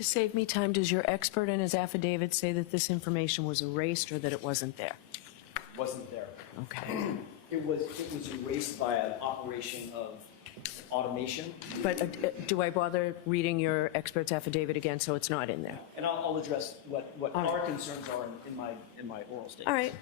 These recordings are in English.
To save me time, does your expert in his affidavit say that this information was erased or that it wasn't there? Wasn't there. Okay. It was erased by an operation of automation. But do I bother reading your expert's affidavit again so it's not in there? And I'll address what All our right. concerns are in my oral statement. All right.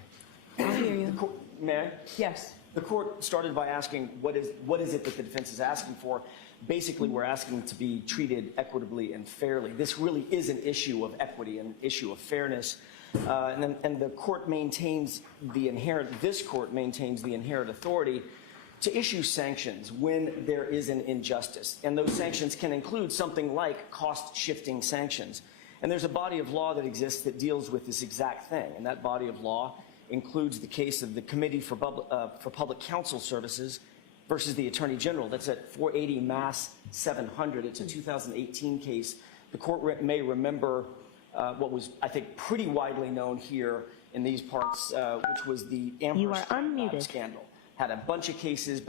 I'll hear you. May I? Yes. The court started by asking, what is it that the defense is asking for? Basically, we're asking to be treated equitably and fairly. This really is an issue of equity, an issue of fairness. And the court maintains this court maintains the inherent authority to issue sanctions when there is an injustice. And those sanctions can include something like cost-shifting sanctions. And there's a body of law that exists that deals with this exact thing. And that body of law includes the case of the Committee for Public Counsel Services versus the Attorney General. That's at 480 Mass 700. It's a 2018 case. The court may remember what was, I think, pretty widely known here in these parts, which was the Amber scandal. Had a bunch of cases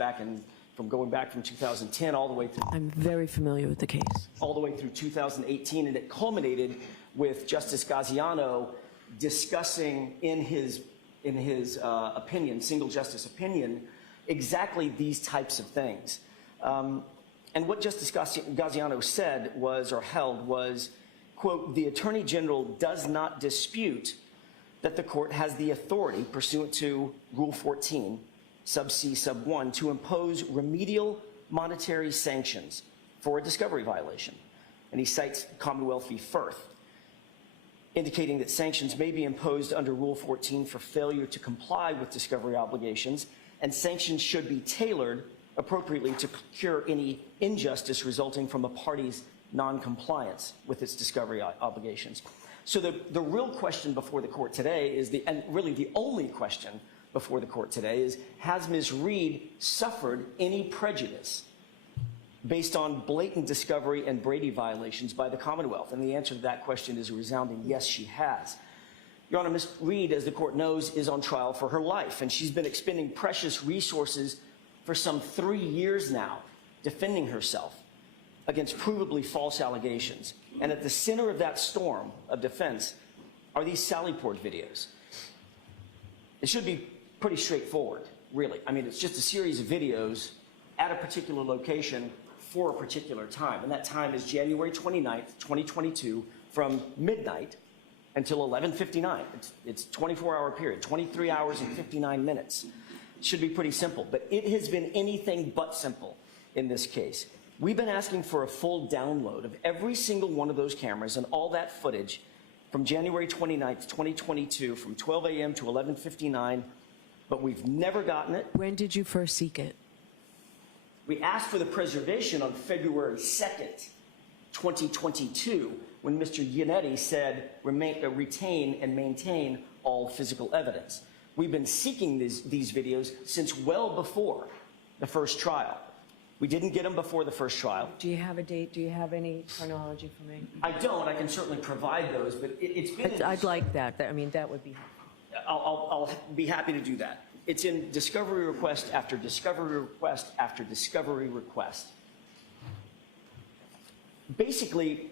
going back from 2010 all the way through. I'm very familiar with the case. All the way through 2018, and it culminated with Justice Gaziano discussing in his opinion, single justice opinion, exactly these types of things. And what Justice Gaziano said was, quote, the Attorney General does not dispute that the court has the authority pursuant to Rule 14, sub C, sub 1, to impose remedial monetary sanctions for a discovery violation. And he cites Commonwealth v. Firth, indicating that sanctions may be imposed under Rule 14 for failure to comply with discovery obligations, and sanctions should be tailored appropriately to cure any injustice resulting from a party's non-compliance with its discovery obligations. So the real question before the court today is, and really the only question before the court today is, has Ms. Reed suffered any prejudice based on blatant discovery and Brady violations by the Commonwealth? And the answer to that question is a resounding yes, she has. Your Honor, Ms. Reed, as the court knows, is on trial for her life, and she's been expending precious resources for some 3 years now defending herself against provably false allegations. And at the center of that storm of defense are these Sally Port videos. It should be pretty straightforward, really. I mean, it's just a series of videos at a particular location for a particular time. And that time is January 29th, 2022, from midnight until 11:59. It's a 24-hour period, 23 hours and 59 minutes. It should be pretty simple, but it has been anything but simple in this case. We've been asking for a full download of every single one of those cameras and all that footage from January 29th, 2022, from 12 a.m. to 11:59, but we've never gotten it. When did you first seek it? We asked for the preservation on February 2nd, 2022, when Mr. Yannetti said retain and maintain all physical evidence. We've been seeking these videos since well before the first trial. We didn't get them before the first trial. Do you have a date? Do you have any chronology for me? I don't. I can certainly provide those, but it's been... I'd like that. I mean, that would be helpful. I'll be happy to do that. It's in discovery request after discovery request after discovery request. Basically,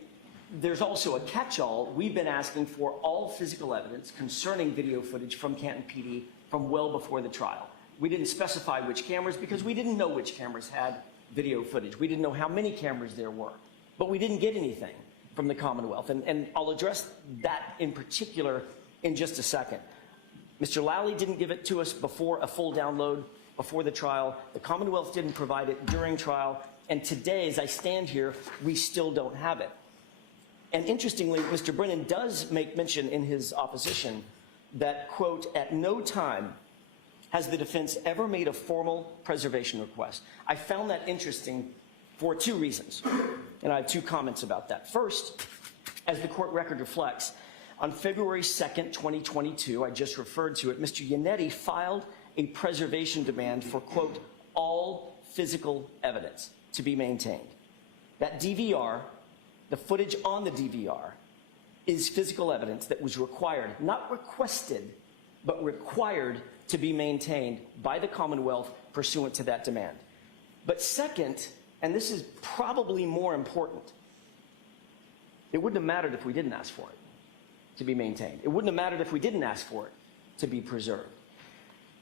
there's also a catch-all. We've been asking for all physical evidence concerning video footage from Canton PD from well before the trial. We didn't specify which cameras because we didn't know which cameras had video footage. We didn't know how many cameras there were, but we didn't get anything from the Commonwealth. And I'll address that in particular in just a second. Mr. Lally didn't give it to us before a full download, before the trial. The Commonwealth didn't provide it during trial. And today, as I stand here, we still don't have it. And interestingly, Mr. Brennan does make mention in his opposition that, quote, at no time has the defense ever made a formal preservation request. I found that interesting for two reasons, and I have two comments about that. First, as the court record reflects, on February 2nd, 2022, I just referred to it, Mr. Yannetti filed a preservation demand for, quote, all physical evidence to be maintained. That DVR, the footage on the DVR, is physical evidence that was required, not requested, but required to be maintained by the Commonwealth pursuant to that demand. But second, and this is probably more important, It wouldn't have mattered if we didn't ask for it to be maintained. It wouldn't have mattered if we didn't ask for it to be preserved.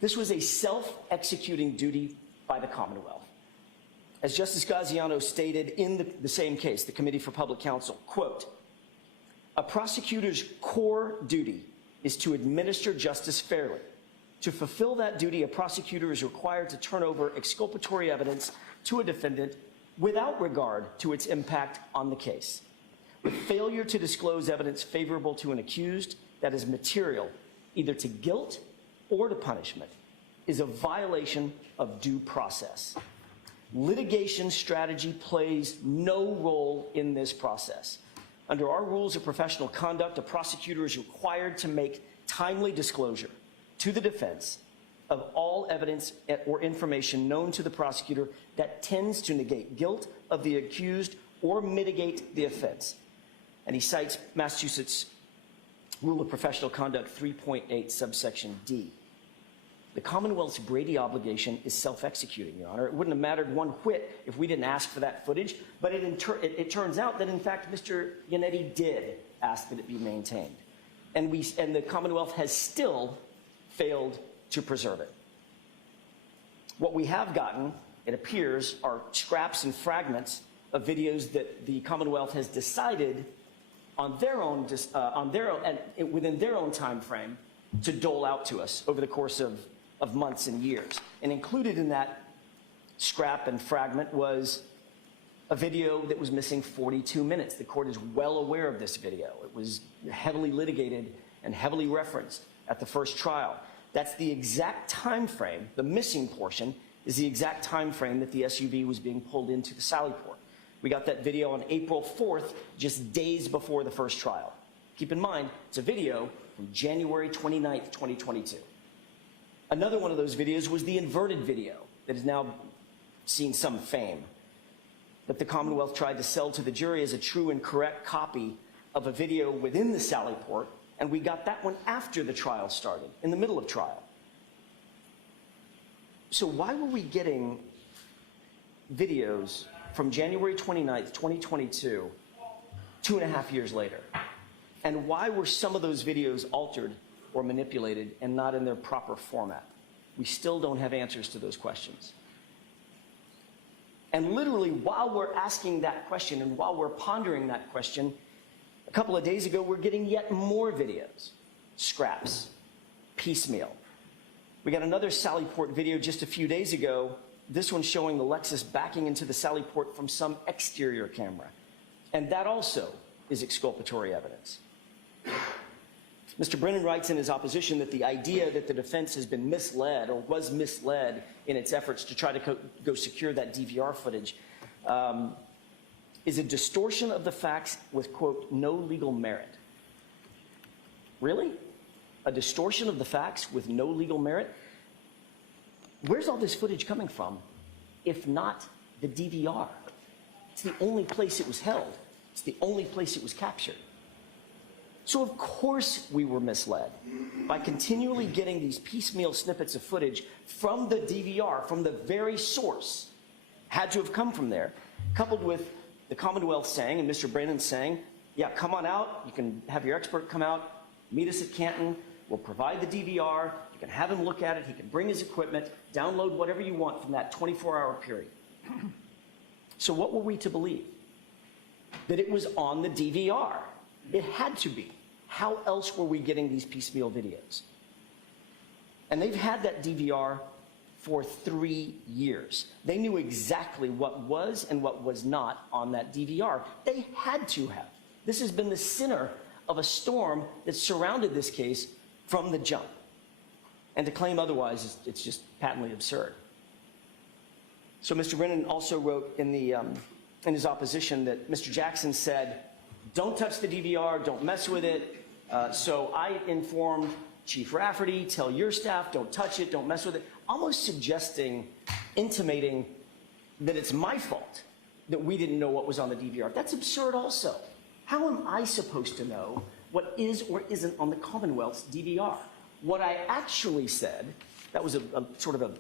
This was a self-executing duty by the Commonwealth. As Justice Gaziano stated in the same case, the Committee for Public Counsel, quote, "A prosecutor's core duty is to administer justice fairly. To fulfill that duty, a prosecutor is required to turn over exculpatory evidence to a defendant without regard to its impact on the case. The failure to disclose evidence favorable to an accused that is material either to guilt or to punishment is a violation of due process. Litigation strategy plays no role in this process. Under our rules of professional conduct, a prosecutor is required to make timely disclosure to the defense of all evidence or information known to the prosecutor that tends to negate guilt of the accused or mitigate the offense." And he cites Massachusetts Rule of Professional Conduct 3.8, subsection D. The Commonwealth's Brady obligation is self-executing, Your Honor. It wouldn't have mattered one whit if we didn't ask for that footage, but it turns out that, in fact, Mr. Yannetti did ask that it be maintained. And the Commonwealth has still failed to preserve it. What we have gotten, it appears, are scraps and fragments of videos that the Commonwealth has decided on their own, within their own time frame to dole out to us over the course of months and years. And included in that scrap and fragment was a video that was missing 42 minutes. The court is well aware of this video. It was heavily litigated and heavily referenced at the first trial. That's the exact time frame. The missing portion is the exact time frame that the SUV was being pulled into the Sallyport. We got that video on April 4th, just days before the first trial. Keep in mind, it's a video from January 29th, 2022. Another one of those videos was the inverted video that has now seen some fame, that the Commonwealth tried to sell to the jury as a true and correct copy of a video within the Sallyport, and we got that one after the trial started, in the middle of trial. So why were we getting videos from January 29th, 2022, 2.5 years later? And why were some of those videos altered or manipulated and not in their proper format? We still don't have answers to those questions. And literally, while we're asking that question and while we're pondering that question, a couple of days ago, we're getting yet more videos, scraps, piecemeal. We got another Sallyport video just a few days ago, this one showing the Lexus backing into the Sallyport from some exterior camera. And that also is exculpatory evidence. Mr. Brennan writes in his opposition that the idea that the defense has been misled or was misled in its efforts to try to go secure that DVR footage is a distortion of the facts with, quote, no legal merit. Really? A distortion of the facts with no legal merit? Where's all this footage coming from, if not the DVR? It's the only place it was held. It's the only place it was captured. So of course we were misled by continually getting these piecemeal snippets of footage from the DVR, from the very source, had to have come from there, coupled with the Commonwealth saying, and Mr. Brennan saying, yeah, come on out, you can have your expert come out, meet us at Canton, we'll provide the DVR, you can have him look at it, he can bring his equipment, download whatever you want from that 24-hour period. So what were we to believe? That it was on the DVR. It had to be. How else were we getting these piecemeal videos? And they've had that DVR for 3 years. They knew exactly what was and what was not on that DVR. They had to have. This has been the center of a storm that surrounded this case from the jump. And to claim otherwise, it's just patently absurd. So Mr. Brennan also wrote in his opposition that Mr. Jackson said, don't touch the DVR, don't mess with it. So I informed Chief Rafferty, tell your staff, don't touch it, don't mess with it. Almost suggesting, intimating that it's my fault that we didn't know what was on the DVR. That's absurd also. How am I supposed to know what is or isn't on the Commonwealth's DVR? What I actually said, that was a sort of a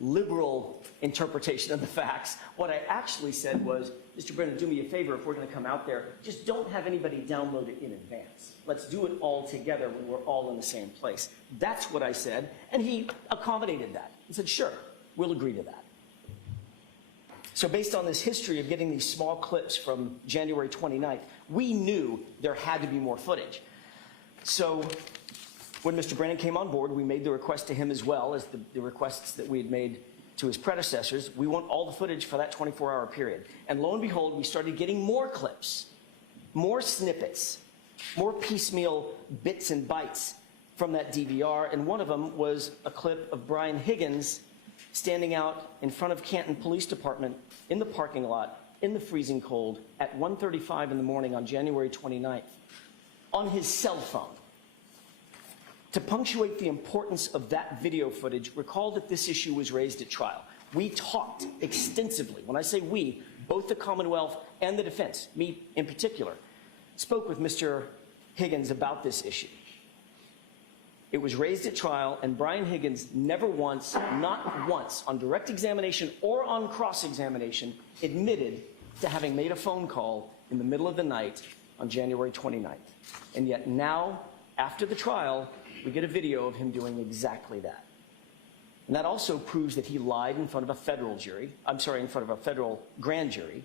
liberal interpretation of the facts. What I actually said was, Mr. Brennan, do me a favor, if we're going to come out there, just don't have anybody download it in advance. Let's do it all together when we're all in the same place. That's what I said, and he accommodated that. He said, sure, we'll agree to that. So based on this history of getting these small clips from January 29th, we knew there had to be more footage. So when Mr. Brennan came on board, we made the request to him as well as the requests that we had made to his predecessors. We want all the footage for that 24-hour period. And lo and behold, we started getting more clips, more snippets, more piecemeal bits and bytes from that DVR. And one of them was a clip of Brian Higgins standing out in front of Canton Police Department in the parking lot in the freezing cold at 1:35 in the morning on January 29th on his cell phone. To punctuate the importance of that video footage, recall that this issue was raised at trial. We talked extensively. When I say we, both the Commonwealth and the defense, me in particular, spoke with Mr. Higgins about this issue. It was raised at trial, and Brian Higgins never once, not once, on direct examination or on cross-examination, admitted to having made a phone call in the middle of the night on January 29th. And yet now, after the trial, we get a video of him doing exactly that. And that also proves that he lied in front of a federal jury, in front of a federal grand jury,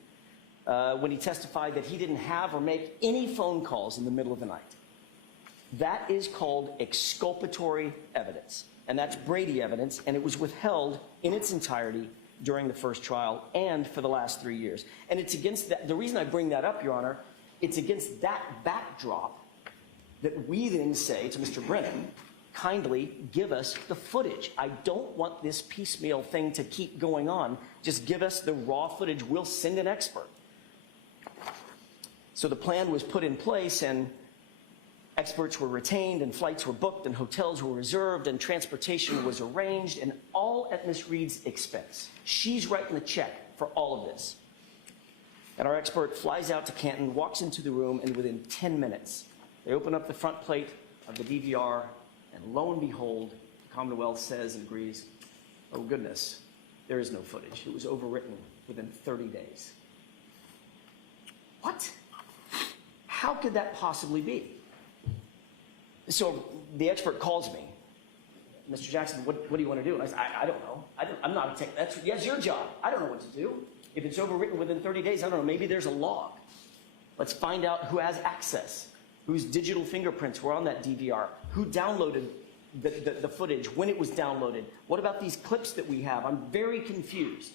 when he testified that he didn't have or make any phone calls in the middle of the night. That is called exculpatory evidence, and that's Brady evidence, and it was withheld in its entirety during the first trial and for the last 3 years. And it's against that, the reason I bring that up, Your Honor, it's against that backdrop that we then say to Mr. Brennan, kindly give us the footage. I don't want this piecemeal thing to keep going on. Just give us the raw footage. We'll send an expert. So the plan was put in place, and experts were retained, and flights were booked, and hotels were reserved, and transportation was arranged, and all at Miss Reed's expense. She's writing the check for all of this. And our expert flies out to Canton, walks into the room, and within 10 minutes, they open up the front plate of the DVR, and lo and behold, the Commonwealth says and agrees, oh goodness, there is no footage. It was overwritten within 30 days. What? How could that possibly be? So the expert calls me, Mr. Jackson, what do you want to do? And I said, I don't know. I'm not a tech. That's your job. I don't know what to do. If it's overwritten within 30 days, I don't know. Maybe there's a log. Let's find out who has access, whose digital fingerprints were on that DVR, who downloaded the footage, when it was downloaded. What about these clips that we have? I'm very confused.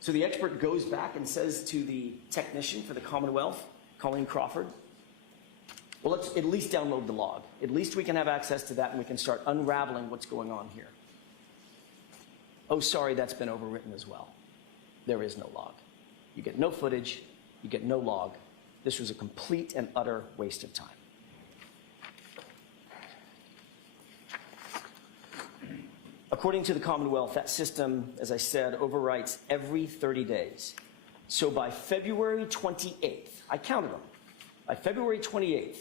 So the expert goes back and says to the technician for the Commonwealth, Colleen Crawford, well, let's at least download the log. At least we can have access to that, and we can start unraveling what's going on here. Oh, sorry, that's been overwritten as well. There is no log. You get no footage. You get no log. This was a complete and utter waste of time. According to the Commonwealth, that system, as I said, overwrites every 30 days. So by February 28th, I counted them. By February 28th,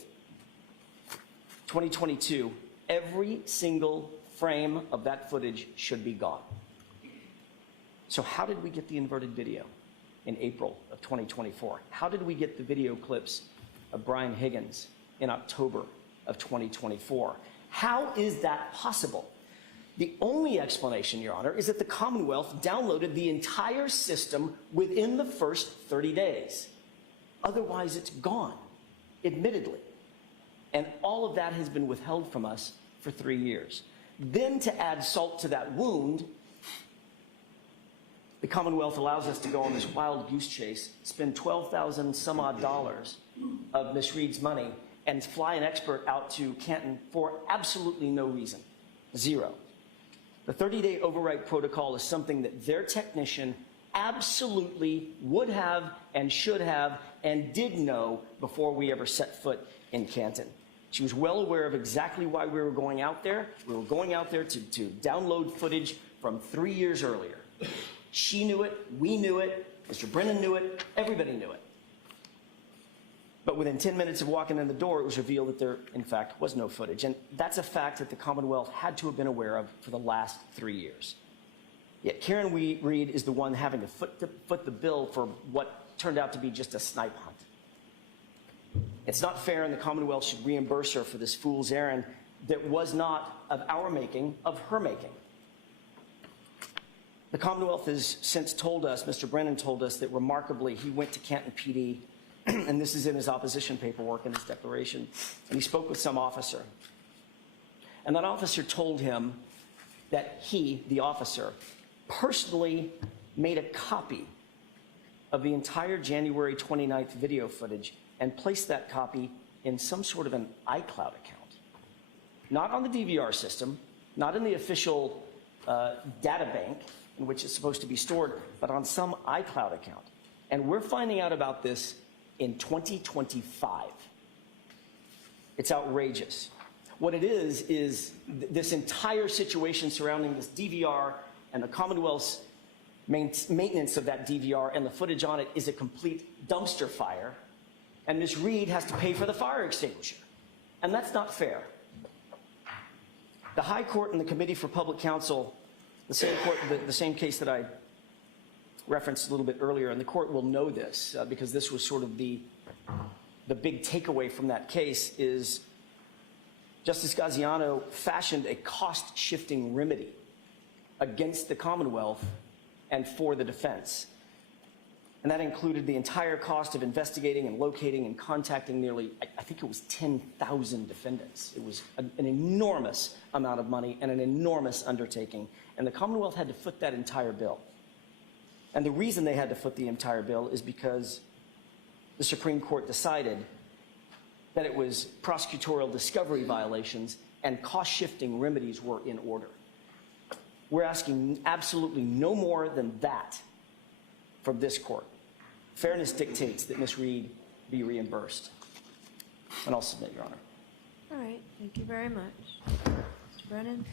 2022, every single frame of that footage should be gone. So how did we get the inverted video in April of 2024? How did we get the video clips of Brian Higgins in October of 2024? How is that possible? The only explanation, Your Honor, is that the Commonwealth downloaded the entire system within the first 30 days. Otherwise, it's gone, admittedly. And all of that has been withheld from us for 3 years. Then to add salt to that wound, the Commonwealth allows us to go on this wild goose chase, spend $12,000 some odd of Miss Reed's money, and fly an expert out to Canton for absolutely no reason. Zero. The 30-day overwrite protocol is something that their technician absolutely would have and should have and did know before we ever set foot in Canton. She was well aware of exactly why we were going out there. We were going out there to download footage from 3 years earlier. She knew it, we knew it, Mr. Brennan knew it, everybody knew it. But within 10 minutes of walking in the door, it was revealed that there, in fact, was no footage. And that's a fact that the Commonwealth had to have been aware of for the last 3 years. Yet Karen Reed is the one having to foot the bill for what turned out to be just a snipe hunt. It's not fair, and the Commonwealth should reimburse her for this fool's errand that was not of our making, of her making. The Commonwealth has since told us, Mr. Brennan told us, that remarkably he went to Canton PD, and this is in his opposition paperwork and his declaration, and he spoke with some officer. And that officer told him that he, the officer, personally made a copy of the entire January 29th video footage and placed that copy in some sort of an iCloud account. Not on the DVR system, not in the official data bank in which it's supposed to be stored, but on some iCloud account. And we're finding out about this in 2025. It's outrageous. What it is this entire situation surrounding this DVR and the Commonwealth's maintenance of that DVR and the footage on it is a complete dumpster fire, and Ms. Reed has to pay for the fire extinguisher. And that's not fair. The High Court and the Committee for Public Counsel, the same case that I referenced a little bit earlier, and the court will know this because this was sort of the big takeaway from that case, is Justice Gaziano fashioned a cost-shifting remedy against the Commonwealth and for the defense. And that included the entire cost of investigating and locating and contacting nearly, I think it was 10,000 defendants. It was an enormous amount of money and an enormous undertaking. And the Commonwealth had to foot that entire bill. And the reason they had to foot the entire bill is because the Supreme Court decided that it was prosecutorial discovery violations and cost-shifting remedies were in order. We're asking absolutely no more than that from this court. Fairness dictates that Ms. Reed be reimbursed. And I'll submit, Your Honor. All right, thank you very much. Mr. Brennan?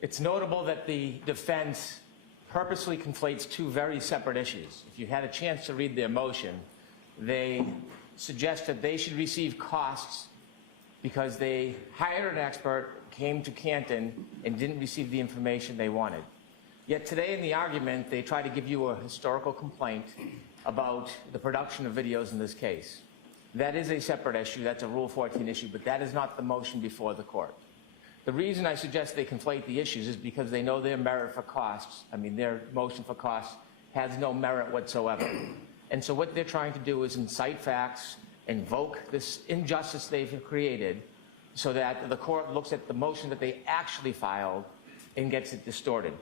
It's notable that the defense purposely conflates two very separate issues. If you had a chance to read their motion, they suggest that they should receive costs because they hired an expert, came to Canton, and didn't receive the information they wanted. Yet today in the argument, they try to give you a historical complaint about the production of videos in this case. That is a separate issue. That's a Rule 14 issue, but that is not the motion before the court. The reason I suggest they conflate the issues is because they know their merit for costs. I mean, their motion for costs has no merit whatsoever. And so what they're trying to do is incite facts, invoke this injustice they've created so that the court looks at the motion that they actually filed and gets it distorted.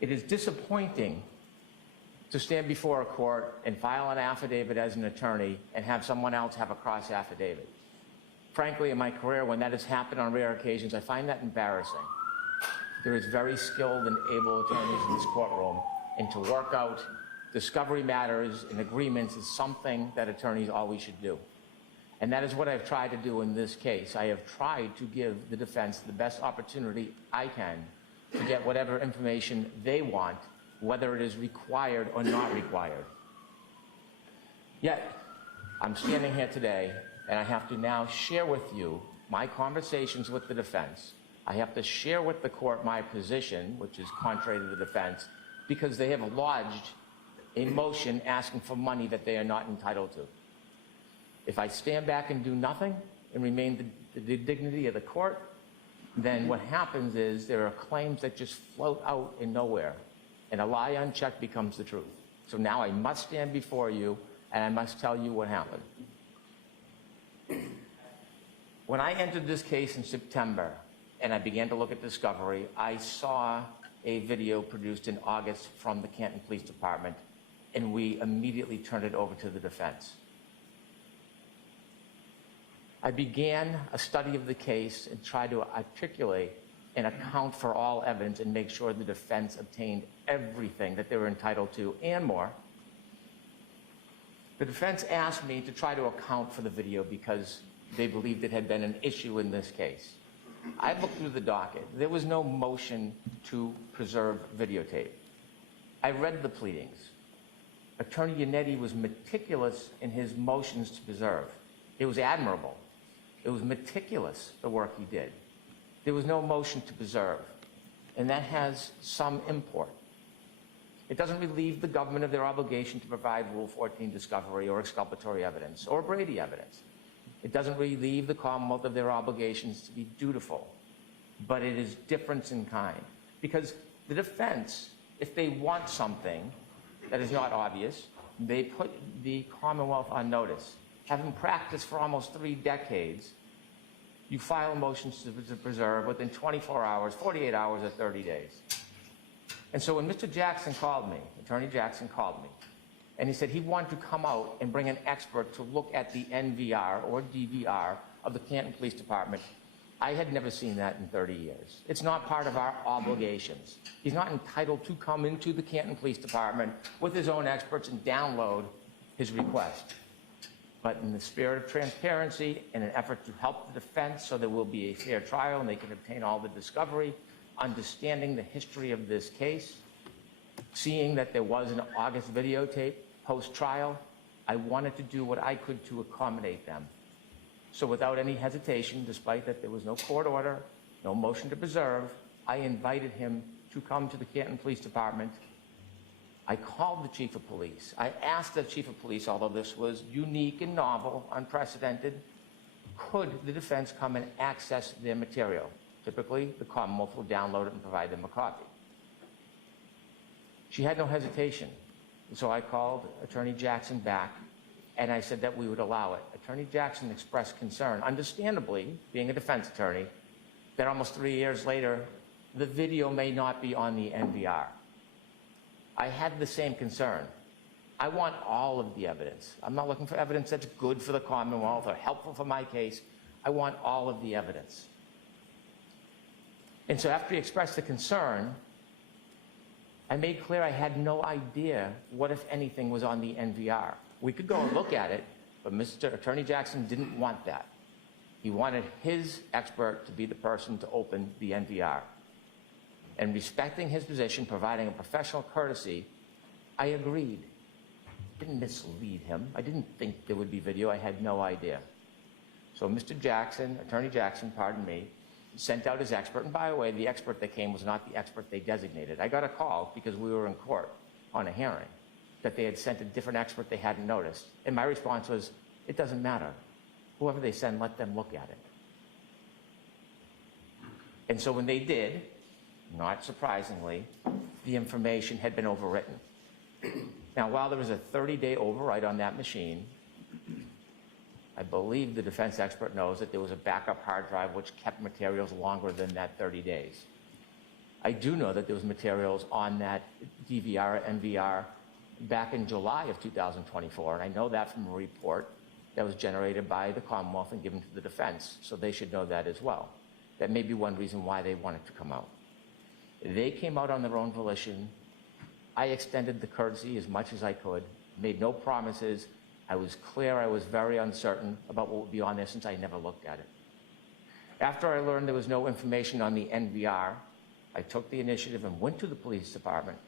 It is disappointing to stand before a court and file an affidavit as an attorney and have someone else have a cross affidavit. Frankly, in my career, when that has happened on rare occasions, I find that embarrassing. There is very skilled and able attorneys in this courtroom, and to work out discovery matters and agreements is something that attorneys always should do. And that is what I've tried to do in this case. I have tried to give the defense the best opportunity I can to get whatever information they want, whether it is required or not required. Yet, I'm standing here today, and I have to now share with you my conversations with the defense. I have to share with the court my position, which is contrary to the defense, because they have lodged a motion asking for money that they are not entitled to. If I stand back and do nothing and remain the dignity of the court, then what happens is there are claims that just float out in nowhere, and a lie unchecked becomes the truth. So now I must stand before you, and I must tell you what happened. When I entered this case in September, and I began to look at discovery, I saw a video produced in August from the Canton Police Department, and we immediately turned it over to the defense. I began a study of the case and tried to articulate and account for all evidence and make sure the defense obtained everything that they were entitled to and more. The defense asked me to try to account for the video because they believed it had been an issue in this case. I looked through the docket. There was no motion to preserve videotape. I read the pleadings. Attorney Yannetti was meticulous in his motions to preserve. It was admirable. It was meticulous, the work he did. There was no motion to preserve, and that has some import. It doesn't relieve the government of their obligation to provide Rule 14 discovery or exculpatory evidence or Brady evidence. It doesn't relieve the Commonwealth of their obligations to be dutiful, but it is difference in kind. Because the defense, if they want something that is not obvious, they put the Commonwealth on notice. Having practiced for almost 3 decades, you file motions to preserve within 24 hours, 48 hours, or 30 days. And so when Mr. Jackson called me, Attorney Jackson called me, and he said he wanted to come out and bring an expert to look at the NVR or DVR of the Canton Police Department, I had never seen that in 30 years. It's not part of our obligations. He's not entitled to come into the Canton Police Department with his own experts and download his request. But in the spirit of transparency and an effort to help the defense so there will be a fair trial and they can obtain all the discovery, understanding the history of this case, seeing that there was an August videotape post-trial, I wanted to do what I could to accommodate them. So without any hesitation, despite that there was no court order, no motion to preserve, I invited him to come to the Canton Police Department. I called the chief of police. I asked the chief of police, although this was unique and novel, unprecedented, could the defense come and access their material? Typically, the Commonwealth will download it and provide them a copy. She had no hesitation. And so I called Attorney Jackson back, and I said that we would allow it. Attorney Jackson expressed concern, understandably, being a defense attorney, that almost 3 years later, the video may not be on the NVR. I had the same concern. I want all of the evidence. I'm not looking for evidence that's good for the Commonwealth or helpful for my case. I want all of the evidence. And so after he expressed the concern, I made clear I had no idea what, if anything, was on the NVR. We could go and look at it, but Mr. Attorney Jackson didn't want that. He wanted his expert to be the person to open the NVR. And respecting his position, providing a professional courtesy, I agreed. I didn't mislead him. I didn't think there would be video. I had no idea. So Mr. Jackson, Attorney Jackson, pardon me, sent out his expert. And by the way, the expert that came was not the expert they designated. I got a call because we were in court on a hearing that they had sent a different expert they hadn't noticed. And my response was, it doesn't matter. Whoever they send, let them look at it. And so when they did, not surprisingly, the information had been overwritten. Now, while there was a 30-day overwrite on that machine, I believe the defense expert knows that there was a backup hard drive which kept materials longer than that 30 days. I do know that there was materials on that DVR, NVR, back in July of 2024, and I know that from a report that was generated by the Commonwealth and given to the defense, so they should know that as well. That may be one reason why they wanted to come out. They came out on their own volition. I extended the courtesy as much as I could, made no promises. I was clear, I was very uncertain about what would be on there since I never looked at it. After I learned there was no information on the NVR, I took the initiative and went to the police department.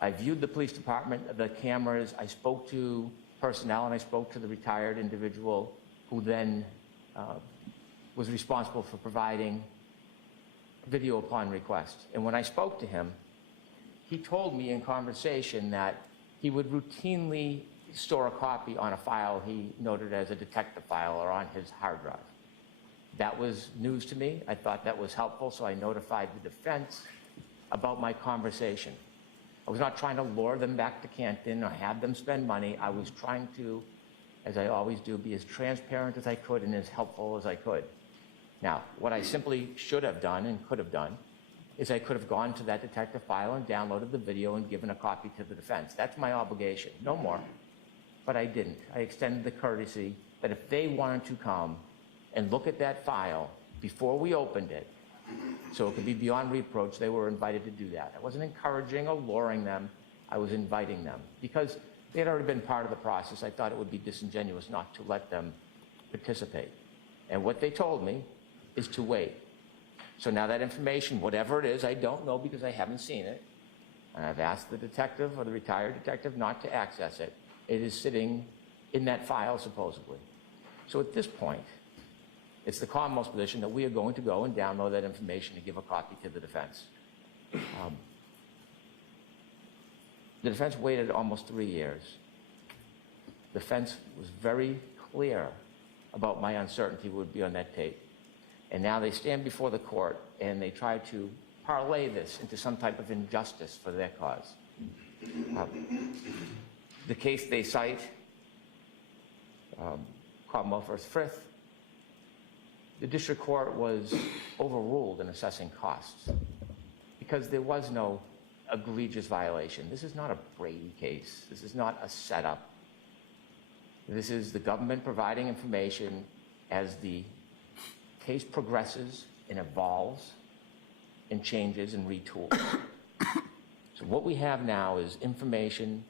I viewed the police department, the cameras, I spoke to personnel, and I spoke to the retired individual who then was responsible for providing video upon request. And when I spoke to him, he told me in conversation that he would routinely store a copy on a file he noted as a detective file or on his hard drive. That was news to me. I thought that was helpful, so I notified the defense about my conversation. I was not trying to lure them back to Canton or have them spend money. I was trying to, as I always do, be as transparent as I could and as helpful as I could. Now, what I simply should have done and could have done is I could have gone to that detective file and downloaded the video and given a copy to the defense. That's my obligation, no more. But I didn't. I extended the courtesy that if they wanted to come and look at that file before we opened it, so it could be beyond reproach, they were invited to do that. I wasn't encouraging or luring them. I was inviting them. Because they had already been part of the process, I thought it would be disingenuous not to let them participate. And what they told me is to wait. So now that information, whatever it is, I don't know because I haven't seen it, And I've asked the detective or the retired detective not to access it. It is sitting in that file, supposedly. So at this point, it's the Commonwealth's position that we are going to go and download that information and give a copy to the defense. The defense waited almost 3 years. The defense was very clear about my uncertainty would be on that tape. And now they stand before the court and they try to parlay this into some type of injustice for their cause. The case they cite, Commonwealth v. Frith, the district court was overruled in assessing costs because there was no egregious violation. This is not a Brady case. This is not a setup. This is the government providing information as the case progresses and evolves and changes and retools. So what we have now is information,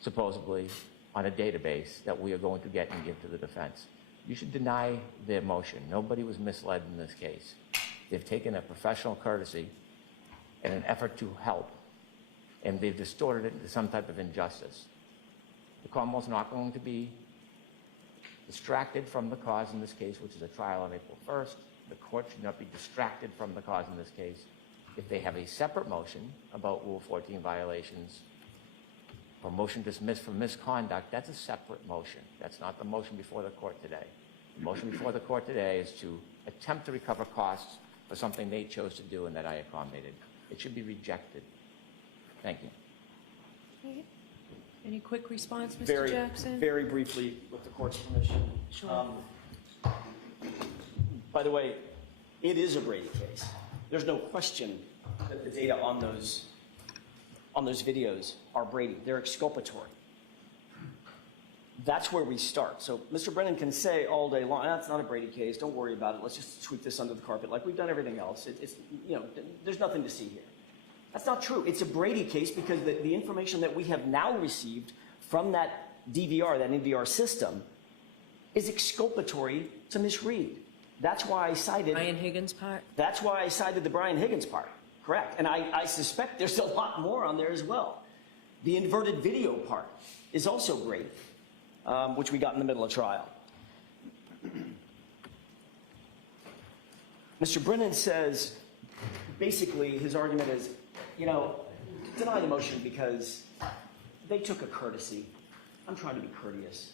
supposedly, on a database that we are going to get and give to the defense. You should deny their motion. Nobody was misled in this case. They've taken a professional courtesy and an effort to help, and they've distorted it into some type of injustice. The Commonwealth's not going to be distracted from the cause in this case, which is a trial on April 1st. The court should not be distracted from the cause in this case. If they have a separate motion about Rule 14 violations or motion dismissed for misconduct, that's a separate motion. That's not the motion before the court today. The motion before the court today is to attempt to recover costs for something they chose to do and that I accommodated. It should be rejected. Thank you. Okay. Any quick response, Mr. Jackson? Very briefly, with the court's permission. Sure. By the way, it is a Brady case. There's no question that the data on those videos are Brady. They're exculpatory. That's where we start. So Mr. Brennan can say all day long, that's not a Brady case, don't worry about it, let's just sweep this under the carpet like we've done everything else. It's there's nothing to see here. That's not true. It's a Brady case because the information that we have now received from that DVR, that NVR system, is exculpatory to Ms. Reed. That's why I cited... Brian Higgins' part? That's why I cited the Brian Higgins part, correct. And I suspect there's a lot more on there as well. The inverted video part is also Brady, which we got in the middle of trial. Mr. Brennan says, basically, his argument is, deny the motion because they took a courtesy. I'm trying to be courteous.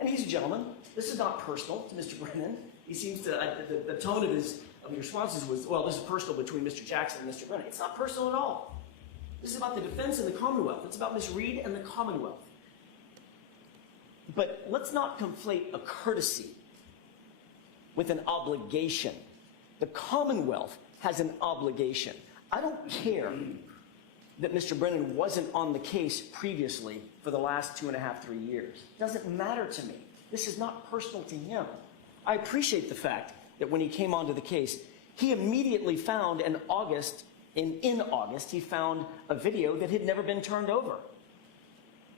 And he's a gentleman. This is not personal to Mr. Brennan. He seems to, the tone of his responses was, well, this is personal between Mr. Jackson and Mr. Brennan. It's not personal at all. This is about the defense and the Commonwealth. It's about Ms. Reed and the Commonwealth. But let's not conflate a courtesy with an obligation. The Commonwealth has an obligation. I don't care that Mr. Brennan wasn't on the case previously for the last 2.5, 3 years. It doesn't matter to me. This is not personal to him. I appreciate the fact that when he came onto the case, he immediately found in August, he found a video that had never been turned over.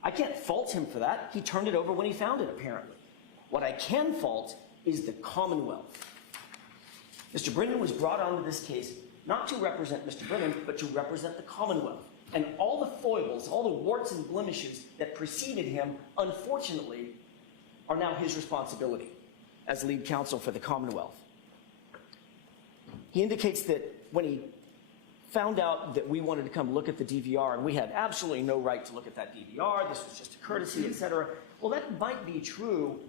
I can't fault him for that. He turned it over when he found it, apparently. What I can fault is the Commonwealth. Mr. Brennan was brought onto this case not to represent Mr. Brennan, but to represent the Commonwealth. And all the foibles, all the warts and blemishes that preceded him, unfortunately, are now his responsibility as lead counsel for the Commonwealth. He indicates that when he found out that we wanted to come look at the DVR, and we had absolutely no right to look at that DVR, this was just a courtesy, etc. Well, that might be true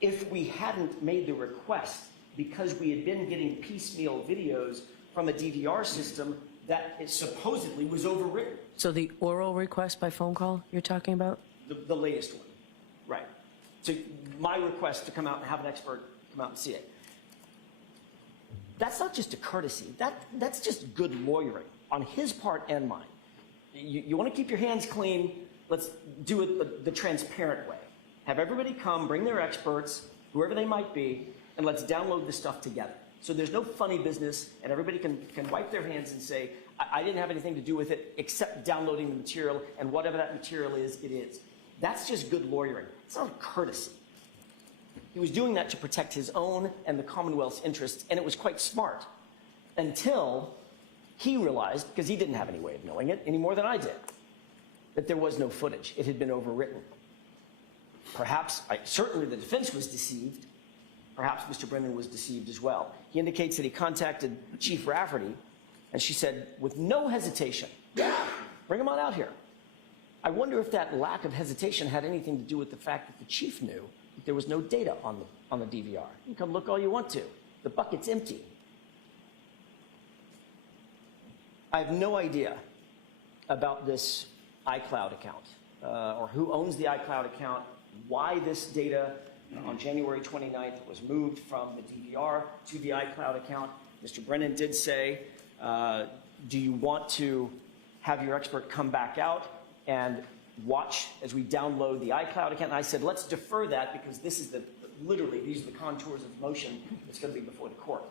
if we hadn't made the request, because we had been getting piecemeal videos from a DVR system that supposedly was overwritten. So the oral request by phone call you're talking about? The latest one, right. So my request to come out and have an expert come out and see it. That's not just a courtesy. That's just good lawyering on his part and mine. You want to keep your hands clean, let's do it the transparent way. Have everybody come, bring their experts, whoever they might be, and let's download this stuff together. So there's no funny business, and everybody can wipe their hands and say, I didn't have anything to do with it except downloading the material, and whatever that material is, it is. That's just good lawyering. It's not a courtesy. He was doing that to protect his own and the Commonwealth's interests, and it was quite smart. Until He realized, because he didn't have any way of knowing it any more than I did, that there was no footage. It had been overwritten. Perhaps, certainly the defense was deceived. Perhaps Mr. Brennan was deceived as well. He indicates that he contacted Chief Rafferty, and she said, with no hesitation, yeah, bring him on out here. I wonder if that lack of hesitation had anything to do with the fact that the chief knew that there was no data on the DVR. You can come look all you want to. The bucket's empty. I have no idea about this iCloud account, or who owns the iCloud account, why this data on January 29th was moved from the DVR to the iCloud account. Mr. Brennan did say, do you want to have your expert come back out and watch as we download the iCloud account? And I said, let's defer that because this is literally, these are the contours of motion that's going to be before the court.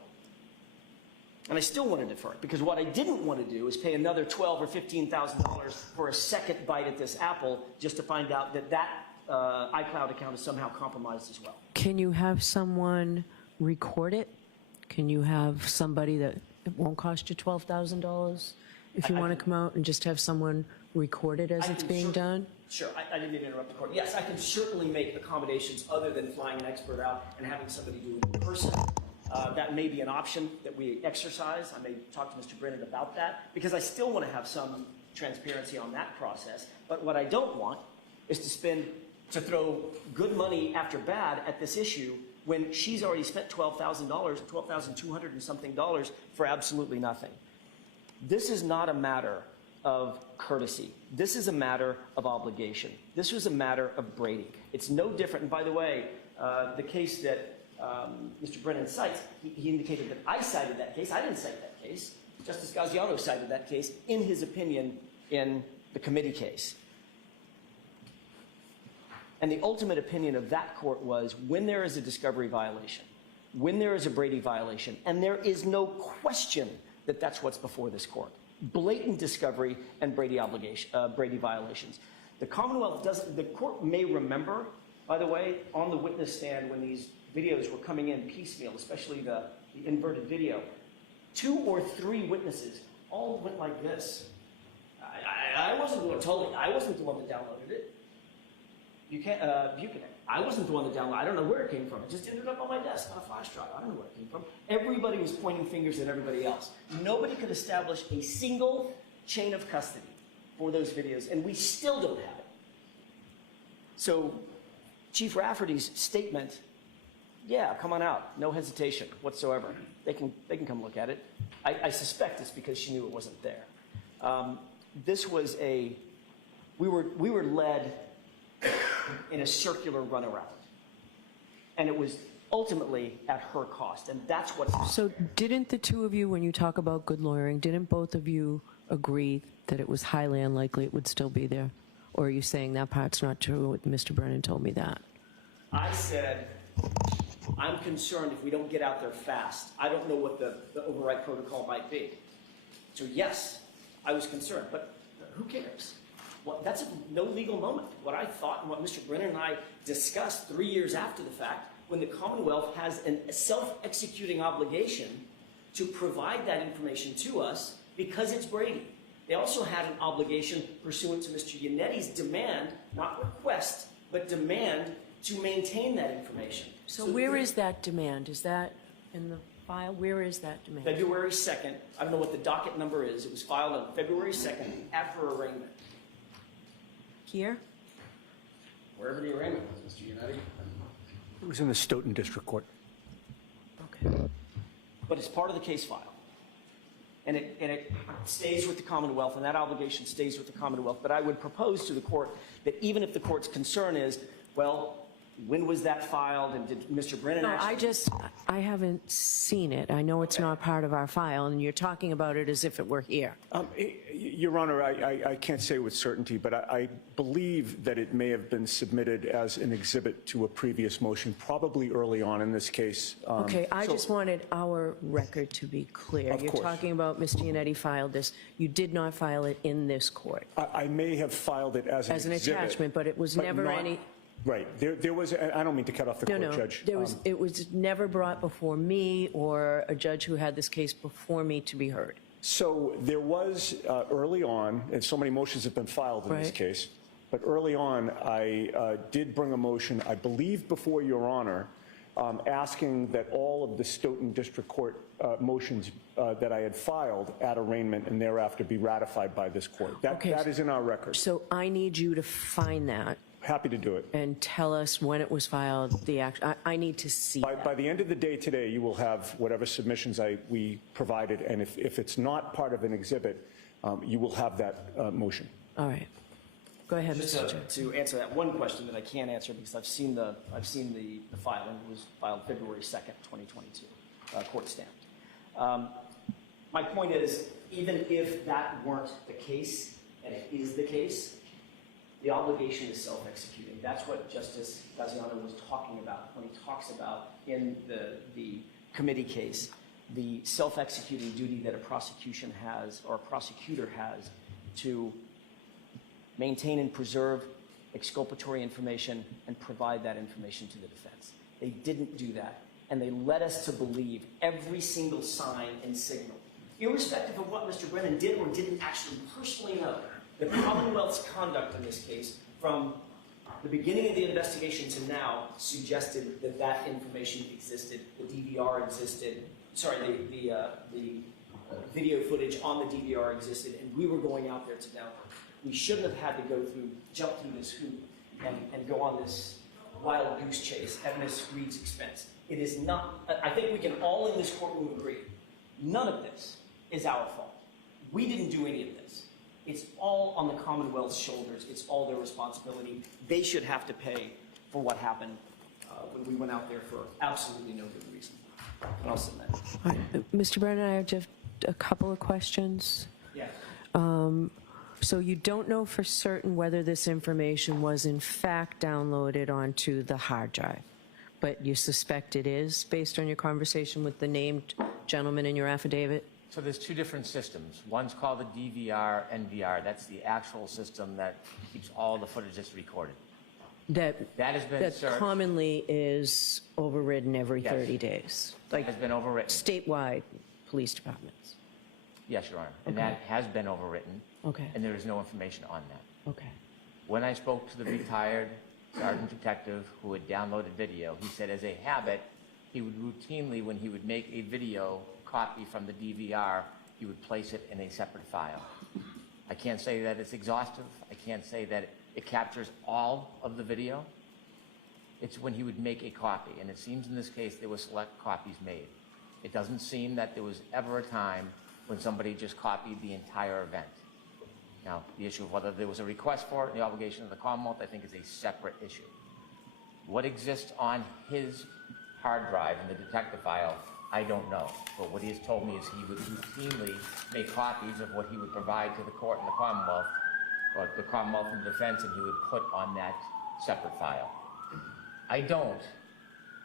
And I still want to defer it because what I didn't want to do is pay another $12,000 or $15,000 for a second bite at this apple just to find out that iCloud account is somehow compromised as well. Can you have someone record it? Can you have somebody that it won't cost you $12,000 if you want to come out and just have someone record it as it's being done? Sure, I didn't mean to interrupt the court. Yes, I can certainly make accommodations other than flying an expert out and having somebody do it in person. That may be an option that we exercise. I may talk to Mr. Brennan about that because I still want to have some transparency on that process. But what I don't want is to throw good money after bad at this issue when she's already spent $12,000, $12,200 and something dollars for absolutely nothing. This is not a matter of courtesy. This is a matter of obligation. This was a matter of Brady. It's no different. And by the way, the case that Mr. Brennan cites, he indicated that I cited that case. I didn't cite that case. Justice Gaziano cited that case in his opinion in the committee case. And the ultimate opinion of that court was when there is a discovery violation, when there is a Brady violation, and there is no question that that's what's before this court, blatant discovery and Brady violations. The Commonwealth doesn't, the court may remember, by the way, on the witness stand when these videos were coming in piecemeal, especially the inverted video, 2 or 3 witnesses all went like this. I wasn't the one told it. I wasn't the one that downloaded it. Buchanan. I wasn't the one that downloaded it. I don't know where it came from. It just ended up on my desk on a flash drive. I don't know where it came from. Everybody was pointing fingers at everybody else. Nobody could establish a single chain of custody for those videos, and we still don't have it. So Chief Rafferty's statement, yeah, come on out, no hesitation whatsoever. They can come look at it. I suspect it's because she knew it wasn't there. This was we were led in a circular runaround. And it was ultimately at her cost, and that's what... So didn't the two of you, when you talk about good lawyering, didn't both of you agree that it was highly unlikely it would still be there? Or are you saying that part's not true? Mr. Brennan told me that. I said, I'm concerned if we don't get out there fast. I don't know what the override protocol might be. So yes, I was concerned, but who cares? Well, that's no legal moment. What I thought and what Mr. Brennan and I discussed 3 years after the fact, when the Commonwealth has a self-executing obligation to provide that information to us because it's Brady. They also had an obligation pursuant to Mr. Yannetti's demand, not request, but demand to maintain that information. So where is that demand? Is that in the file? Where is that demand? February 2nd. I don't know what the docket number is. It was filed on February 2nd after arraignment. Here? Wherever the arraignment was, Mr. Yannetti. It was in the Stoughton District Court. Okay. But it's part of the case file. And it stays with the Commonwealth, and that obligation stays with the Commonwealth. But I would propose to the court that even if the court's concern is, well, when was that filed, and did Mr. Brennan actually... I haven't seen it. I know it's not part of our file, and you're talking about it as if it were here. Your Honor, I can't say with certainty, but I believe that it may have been submitted as an exhibit to a previous motion, probably early on in this case. Okay, I just wanted our record to be clear. Of You're course. talking about Mr. Yannetti filed this. You did not file it in this court. I may have filed it as an exhibit. Attachment, but it was never any... Right. There was, I don't mean to cut off the court, Judge. It was never brought before me or a judge who had this case before me to be heard. So there was early on, and so many motions have been filed in this Right. case, but early on, I did bring a motion, I believe before Your Honor, asking that all of the Stoughton District Court motions that I had filed at arraignment and thereafter be ratified by this court. Okay. That is in our record. So I need you to find that Happy to do it. and tell us when it was filed, I need to see By that. the end of the day today, you will have whatever submissions we provided, and if it's not part of an exhibit, you will have that motion. All right. Go ahead, Just Mr. Jackson. to answer that one question that I can't answer because I've seen the filing. It was filed February 2nd, 2022, court stamped. My point is, even if that weren't the case, and it is the case, the obligation is self-executing. That's what Justice Gaziano was talking about when he talks about in the committee case, the self-executing duty that a prosecution has or a prosecutor has to maintain and preserve exculpatory information and provide that information to the defense. They didn't do that, and they led us to believe every single sign and signal, irrespective of what Mr. Brennan did or didn't actually personally know. The Commonwealth's conduct in this case, from the beginning of the investigation to now, suggested that that information existed, the DVR existed, the video footage on the DVR existed, and we were going out there to download. We shouldn't have had to jump through this hoop and go on this wild goose chase at Ms. Reed's expense. It is not, I think we can all in this courtroom agree, none of this is our fault. We didn't do any of this. It's all on the Commonwealth's shoulders. It's all their responsibility. They should have to pay for what happened when we went out there for absolutely no good reason. And I'll submit. All right. Mr. Brennan, I have just a couple of questions. Yeah. So you don't know for certain whether this information was in fact downloaded onto the hard drive, but you suspect it is based on your conversation with the named gentleman in your affidavit? So there's two different systems. One's called the DVR, NVR. That's the actual system that keeps all the footage that's recorded. That has been That searched. commonly is overridden every Yes. 30 days, That like has been overwritten. statewide police departments. Yes, Your Honor. And that has been overwritten. Okay. And there is no information on that. Okay. When I spoke to the retired sergeant detective who had downloaded video, he said as a habit, he would routinely, when he would make a video copy from the DVR, he would place it in a separate file. I can't say that it's exhaustive. I can't say that it captures all of the video. It's when he would make a copy, and it seems in this case there were select copies made. It doesn't seem that there was ever a time when somebody just copied the entire event. Now, the issue of whether there was a request for it and the obligation of the Commonwealth, I think, is a separate issue. What exists on his hard drive in the detective file, I don't know. But what he has told me is he would routinely make copies of what he would provide to the court and the Commonwealth, or the Commonwealth and defense, and he would put on that separate file. I don't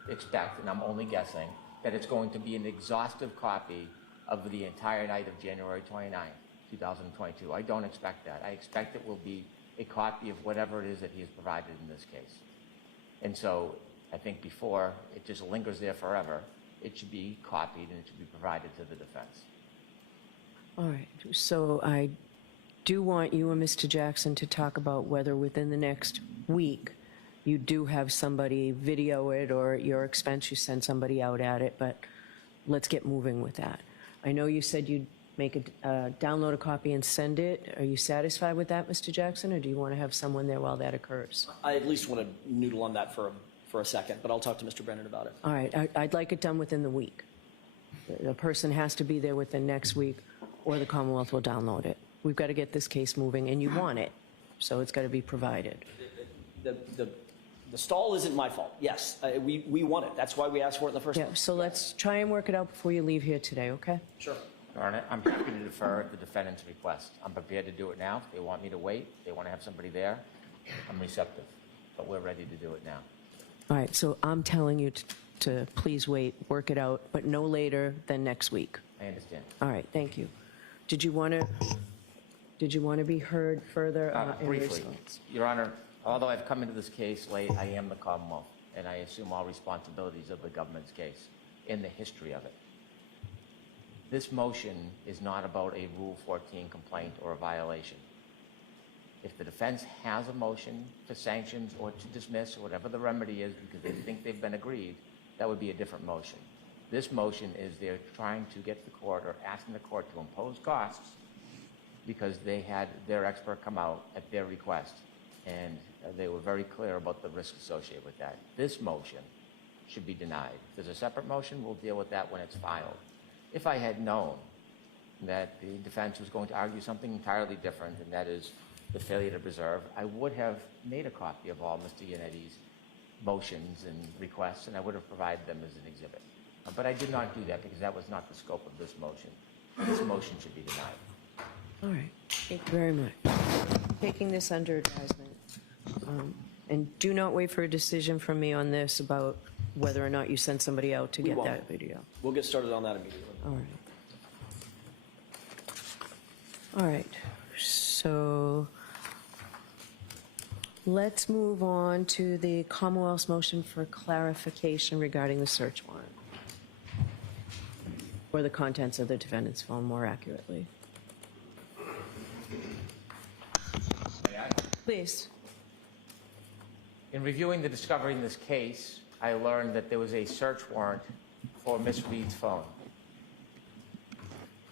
expect, and I'm only guessing, that it's going to be an exhaustive copy of the entire night of January 29th, 2022. I don't expect that. I expect it will be a copy of whatever it is that he has provided in this case. And so I think before it just lingers there forever, it should be copied and it should be provided to the defense. All right. So I do want you and Mr. Jackson to talk about whether within the next week you do have somebody video it, or at your expense you send somebody out at it, but let's get moving with that. I know you said you'd download a copy and send it. Are you satisfied with that, Mr. Jackson, or do you want to have someone there while that occurs? I at least want to noodle on that for a second, but I'll talk to Mr. Brennan about it. All right. I'd like it done within the week. The person has to be there within next week, or the Commonwealth will download it. We've got to get this case moving, and you want it, so it's got to be provided. The stall isn't my fault. Yes, we want it. That's why we asked for it in the first Yeah, place. so let's try and work it out before you leave here today, okay? Sure. Your Honor, I'm happy to defer the defendant's request. I'm prepared to do it now. If they want me to wait, if they want to have somebody there, I'm receptive. But we're ready to do it now. All right, so I'm telling you to please wait, work it out, but no later than next week. I understand. All right, thank you. Did you want to be heard further in Briefly, response? Your Honor, although I've come into this case late, I am the Commonwealth, and I assume all responsibilities of the government's case in the history of it. this motion is not about a Rule 14 complaint or a violation. If the defense has a motion for sanctions or to dismiss or whatever the remedy is because they think they've been agreed, that would be a different motion. This motion is they're trying to get the court or asking the court to impose costs because they had their expert come out at their request, and they were very clear about the risk associated with that. This motion should be denied. If there's a separate motion, we'll deal with that when it's filed. If I had known that the defense was going to argue something entirely different, and that is the failure to preserve, I would have made a copy of all Mr. Yannetti's motions and requests, and I would have provided them as an exhibit. But I did not do that because that was not the scope of this motion. This motion should be denied. All right, thank you very much. Taking this under advisement. And do not wait for a decision from me on this about whether or not you send somebody out to We get won't. that video. We'll get started on that immediately. All right. All right, so let's move on to the Commonwealth's motion for clarification regarding the search warrant, or the contents of the defendant's phone, more accurately. Please. In reviewing the discovery in this case, I learned that there was a search warrant for Ms. Reed's phone.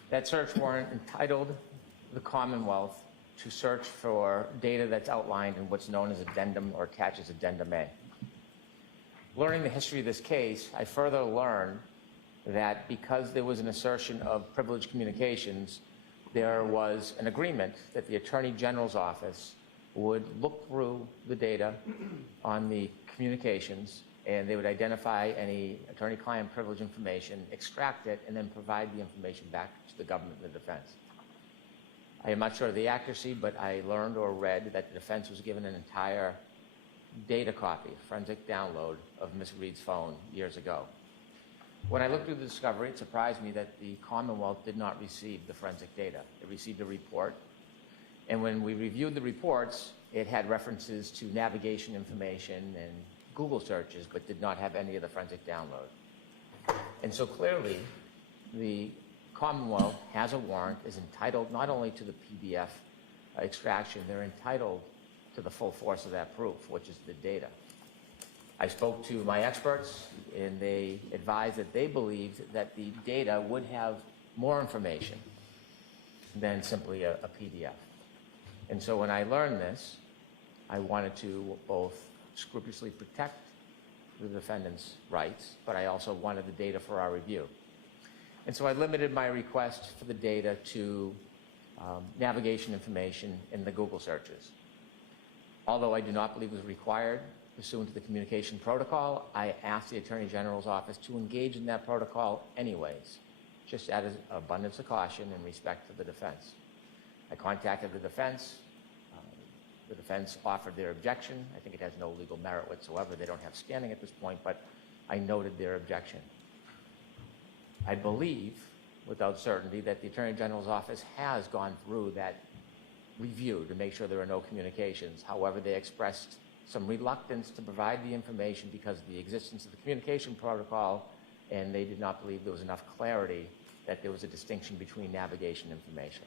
That search warrant entitled the Commonwealth to search for data that's outlined in what's known as addendum or attaches addendum A. Learning the history of this case, I further learned that because there was an assertion of privileged communications, there was an agreement that the Attorney General's office would look through the data on the communications, and they would identify any attorney-client privilege information, extract it, and then provide the information back to the government and the defense. I am not sure of the accuracy, but I learned or read that the defense was given an entire data copy, forensic download of Ms. Reed's phone years ago. When I looked through the discovery, it surprised me that the Commonwealth did not receive the forensic data. It received a report, and when we reviewed the reports, it had references to navigation information and Google searches, but did not have any of the forensic download. And so clearly, the Commonwealth has a warrant, is entitled not only to the PDF extraction, they're entitled to the full force of that proof, which is the data. I spoke to my experts, and they advised that they believed that the data would have more information than simply a PDF. And so when I learned this, I wanted to both scrupulously protect the defendant's rights, but I also wanted the data for our review. And so I limited my request for the data to navigation information in the Google searches. Although I do not believe it was required pursuant to the communication protocol, I asked the Attorney General's office to engage in that protocol anyways, just out of abundance of caution and respect to the defense. I contacted the defense. The defense offered their objection. I think it has no legal merit whatsoever. They don't have standing at this point, but I noted their objection. I believe, without certainty, that the Attorney General's office has gone through that review to make sure there are no communications. However, they expressed some reluctance to provide the information because of the existence of the communication protocol, and they did not believe there was enough clarity that there was a distinction between navigation information.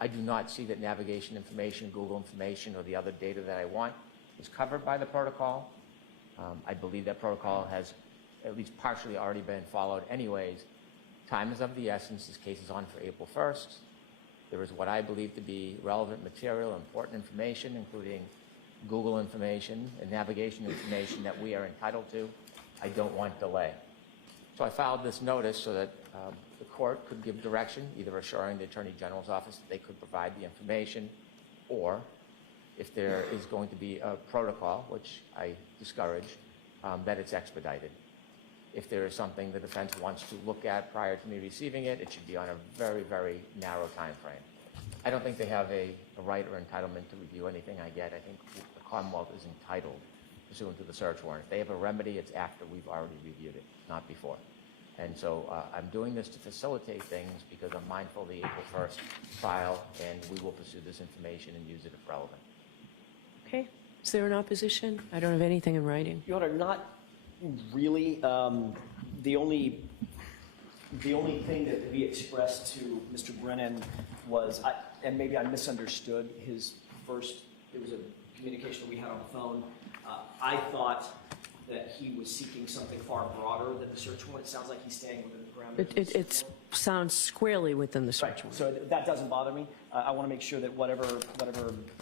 I do not see that navigation information, Google information, or the other data that I want is covered by the protocol. I believe that protocol has at least partially already been followed anyways. Time is of the essence. This case is on for April 1st. There is what I believe to be relevant material, important information, including Google information and navigation information that we are entitled to. I don't want delay. So I filed this notice so that the court could give direction, either assuring the Attorney General's office that they could provide the information, or if there is going to be a protocol, which I discourage, that it's expedited. If there is something the defense wants to look at prior to me receiving it, it should be on a very, very narrow time frame. I don't think they have a right or entitlement to review anything I get. I think the Commonwealth is entitled pursuant to the search warrant. If they have a remedy, it's after we've already reviewed it, not before. And so I'm doing this to facilitate things because I'm mindful of the April 1st trial, and we will pursue this information and use it if relevant. Okay, is there an opposition? I don't have anything in writing. Your Honor, not really. The only The only thing that we expressed to Mr. Brennan was, and maybe I misunderstood his first, it was a communication we had on the phone. I thought that he was seeking something far broader than the search warrant. It sounds like he's staying within the parameters of the search It sounds squarely within the search warrant. So that doesn't bother me. I want to make sure that whatever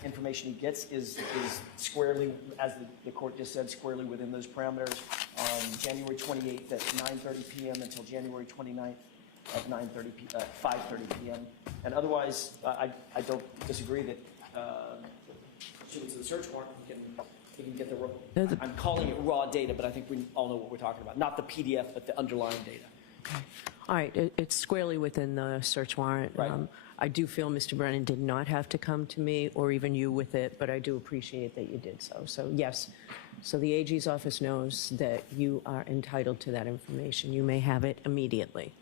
information he gets is squarely, as the court just said, squarely within those parameters on January 28th at 9:30 p.m. until January 29th at 5:30 p.m. And otherwise, I don't disagree that pursuant to the search warrant, we can get the raw, I'm calling it raw data, but I think we all know what we're talking about. Not the PDF, but the underlying data. All right, it's squarely within the search warrant. Right. I do feel Mr. Brennan did not have to come to me or even you with it, but I do appreciate that you did so. So yes, so the AG's office knows that you are entitled to that information. You may have it immediately.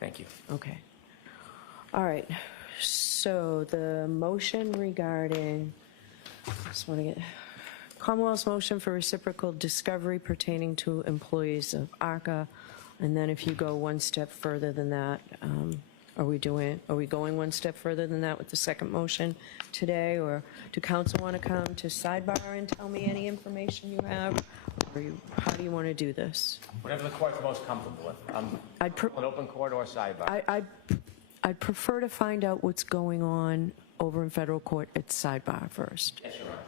Thank you. Okay. All right, so the motion regarding, just want to get, Commonwealth's motion for reciprocal discovery pertaining to employees of ARCA. And then if you go one step further than that, are we going one step further than that with the second motion today? Or do council want to come to sidebar and tell me any information you have? Or how do you want to do this? Whatever the court's most comfortable with. An open court or sidebar. I'd prefer to find out what's going on over in federal court at sidebar first. Yes, Your Honor.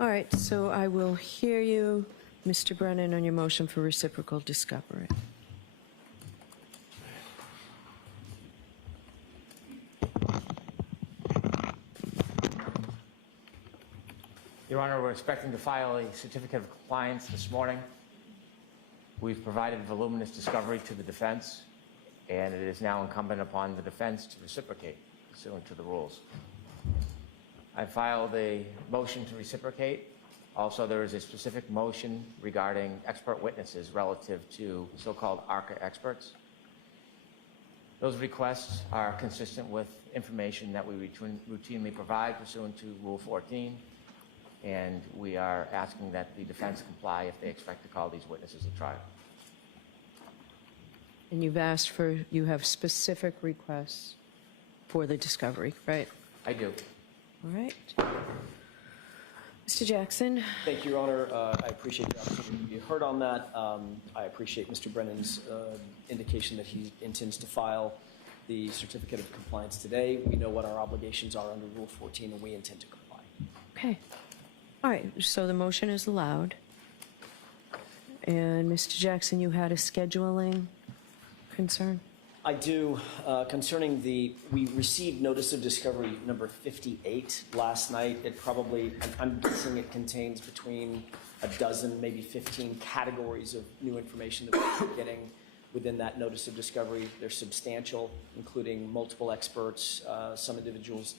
All right, so I will hear you, Mr. Brennan, on your motion for reciprocal discovery. Your Honor, we're expecting to file a certificate of compliance this morning. We've provided voluminous discovery to the defense, and it is now incumbent upon the defense to reciprocate pursuant to the rules. I filed a motion to reciprocate. Also, there is a specific motion regarding expert witnesses relative to so-called ARCA experts. Those requests are consistent with information that we routinely provide pursuant to Rule 14, and we are asking that the defense comply if they expect to call these witnesses at trial. And you have specific requests for the discovery, right? I do. All right. Mr. Jackson? Thank you, Your Honor. I appreciate the opportunity to be heard on that. I appreciate Mr. Brennan's indication that he intends to file the certificate of compliance today. We know what our obligations are under Rule 14, and we intend to comply. Okay. All right, so the motion is allowed. And Mr. Jackson, you had a scheduling concern? I do. Concerning we received notice of discovery number 58 last night. It probably, I'm guessing it contains between a dozen, maybe 15 categories of new information that we're getting within that notice of discovery. They're substantial, including multiple experts, some individuals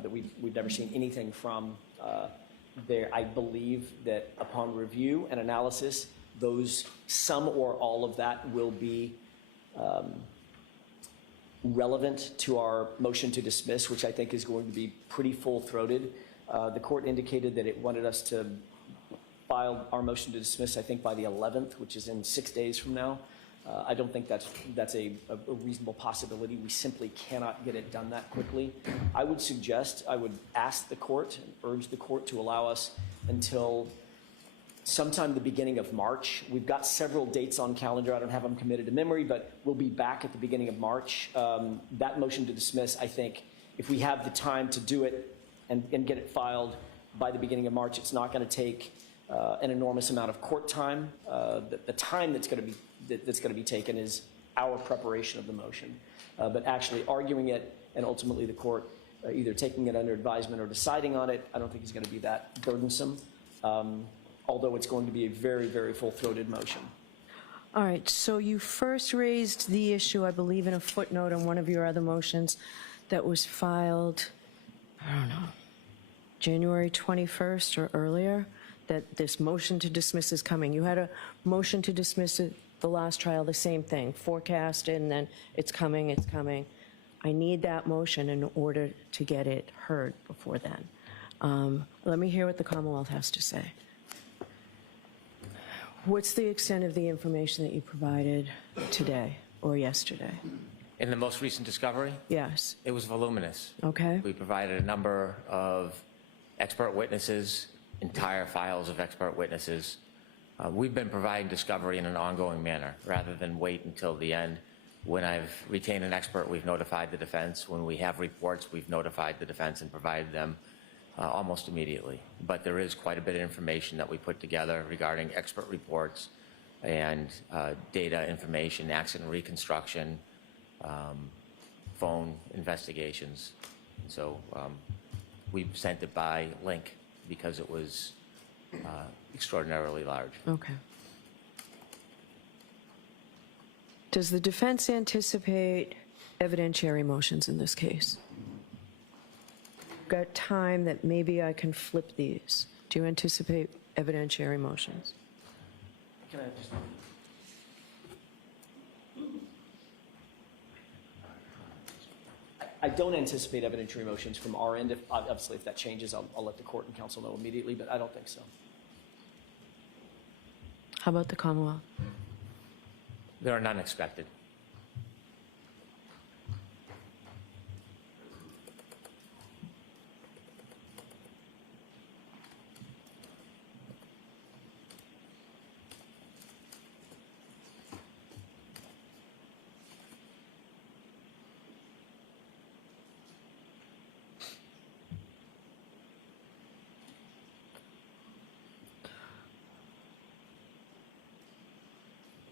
that we've never seen anything from. I believe that upon review and analysis, some or all of that will be relevant to our motion to dismiss, which I think is going to be pretty full-throated. The court indicated that it wanted us to file our motion to dismiss, I think, by the 11th, which is in 6 days from now. I don't think that's a reasonable possibility. We simply cannot get it done that quickly. I would ask the court and urge the court to allow us until sometime the beginning of March. We've got several dates on calendar. I don't have them committed to memory, but we'll be back at the beginning of March. That motion to dismiss, I think, if we have the time to do it and get it filed by the beginning of March, it's not going to take an enormous amount of court time. The time that's going to be taken is our preparation of the motion. But actually arguing it and ultimately the court either taking it under advisement or deciding on it, I don't think is going to be that burdensome. Although it's going to be a very, very full-throated motion. All right, so you first raised the issue, I believe, in a footnote on one of your other motions that was filed, I don't know, January 21st or earlier, that this motion to dismiss is coming. You had a motion to dismiss it, the last trial, the same thing, forecasted, and then it's coming, it's coming. I need that motion in order to get it heard before then. Let me hear what the Commonwealth has to say. What's the extent of the information that you provided today or yesterday? In the most recent discovery, Yes. it was voluminous. Okay. We provided a number of expert witnesses, entire files of expert witnesses. We've been providing discovery in an ongoing manner rather than wait until the end. When I've retained an expert, we've notified the defense. When we have reports, we've notified the defense and provided them almost immediately. But there is quite a bit of information that we put together regarding expert reports and data information, accident reconstruction, phone investigations. So we sent it by link because it was extraordinarily large. Okay. Does the defense anticipate evidentiary motions in this case? Got time that maybe I can flip these. Do you anticipate evidentiary motions? Can I just... I don't anticipate evidentiary motions from our end. Obviously, if that changes, I'll let the court and counsel know immediately, but I don't think so. How about the Commonwealth? There are none expected.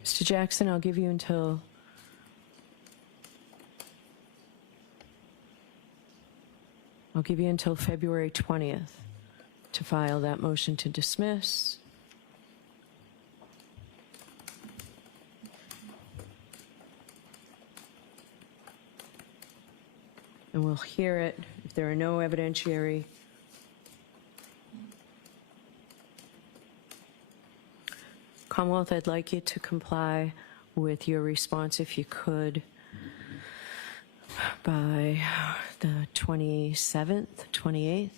Mr. Jackson, I'll give you until February 20th to file that motion to dismiss. And we'll hear it if there are no evidentiary. Commonwealth, I'd like you to comply with your response if you could by the 27th, 28th.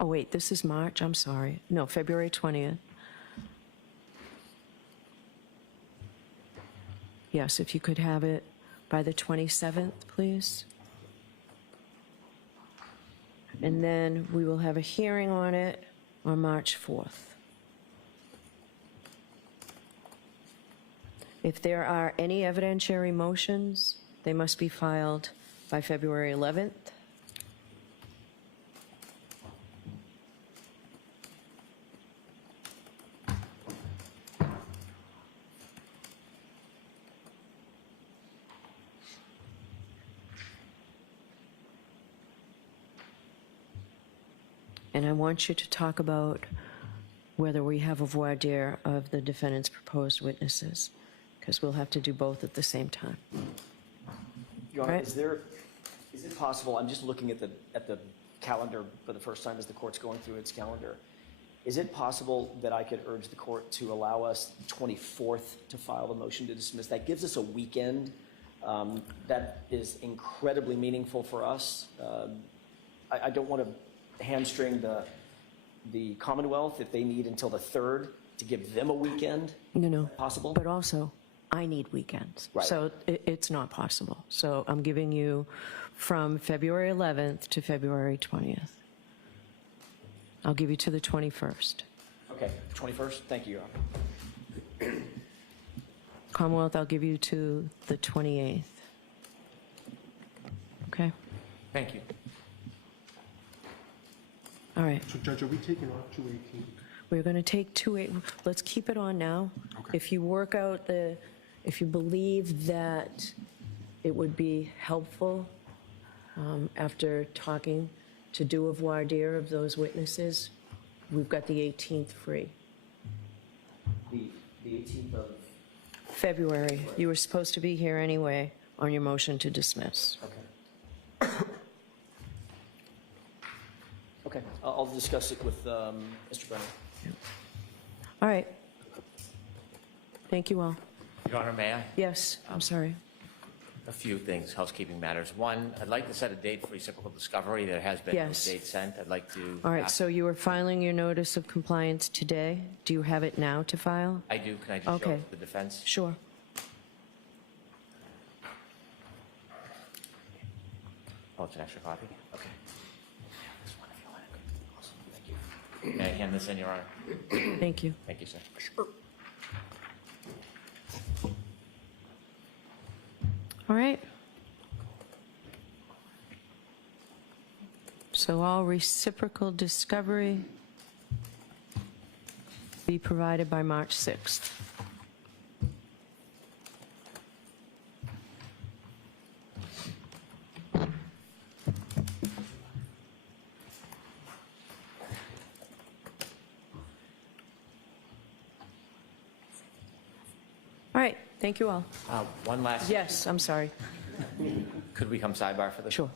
Oh, wait, this is March, I'm sorry. No, February 20th. Yes, if you could have it by the 27th, please. And then we will have a hearing on it on March 4th. If there are any evidentiary motions, they must be filed by February 11th. And I want you to talk about whether we have a voir dire of the defendant's proposed witnesses, because we'll have to do both at the same time. Your Honor, Right. is it possible, I'm just looking at the calendar for the first time as the court's going through its calendar. Is it possible that I could urge the court to allow us the 24th to file the motion to dismiss? That gives us a weekend. That is incredibly meaningful for us. I don't want to hamstring the Commonwealth if they need until the 3rd to give them a weekend. No. Possible? But also, I need weekends. Right. So it's not possible. So I'm giving you from February 11th to February 20th. I'll give you to the 21st. Okay, 21st? Thank you, Your Honor. Commonwealth, I'll give you to the 28th. Okay? Thank you. All right. So Judge, are we taking off 218? We're going to take 2-8. Let's keep it on now. Okay. If you work out if you believe that it would be helpful after talking to do a voir dire of those witnesses, we've got the 18th free. The 18th of... February. You were supposed to be here anyway on your motion to dismiss. Okay. Okay, I'll discuss it with Mr. Brennan. All right. Thank you all. Your Honor, may I? Yes, I'm sorry. A few things, housekeeping matters. One, I'd like to set a date for reciprocal discovery. There has been no Yes. date sent. I'd like to... All right, ask- so you are filing your notice of compliance today. Do you have it now to file? I do. Can I just show Okay. it to the defense? Sure. Oh, it's an extra copy? Okay. This one, if you want it. Awesome. Thank you. May I hand this in, Your Honor? Thank you. Thank you, sir. All right. So all reciprocal discovery be provided by March 6th. All right, thank you all. One last... Yes, I'm sorry. Could we come sidebar for this? Sure.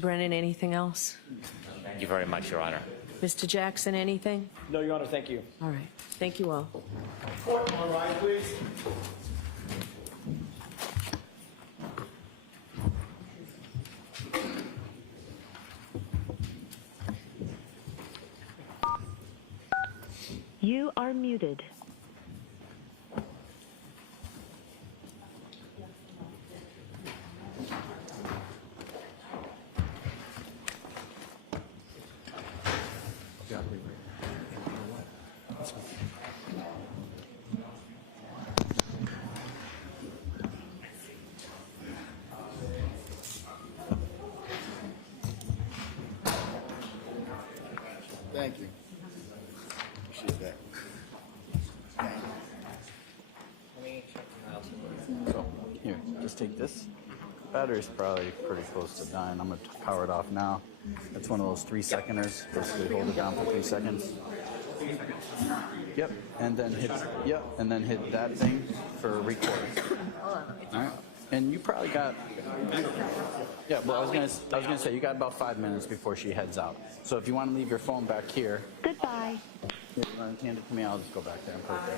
Mr. Brennan, anything else? Thank you very much, Your Honor. Mr. Jackson, anything? No, Your Honor, thank you. All right. Thank you all. Court, all right, please. You are muted. Thank you. Appreciate that. So, here, just take this. Battery's probably pretty close to dying. I'm gonna power it off now. It's one of those 3-seconders. Basically hold it down for 3 seconds. Yep, and then hit that thing for record. All right, and you probably got. Yeah, well, I was gonna say you got about 5 minutes before she heads out. So if you want to leave your phone back here, Goodbye. yeah, hand it to me. I'll just go back there and put it there.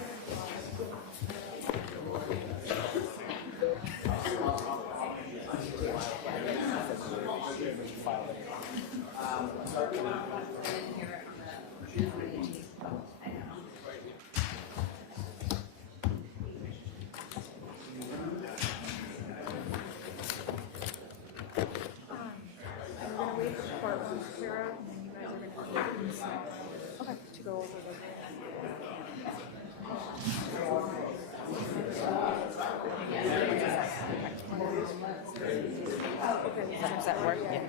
We're gonna wait for the courtroom to clear out, and then you guys are gonna meet. Okay, to go over the. Okay, does that work? Yeah.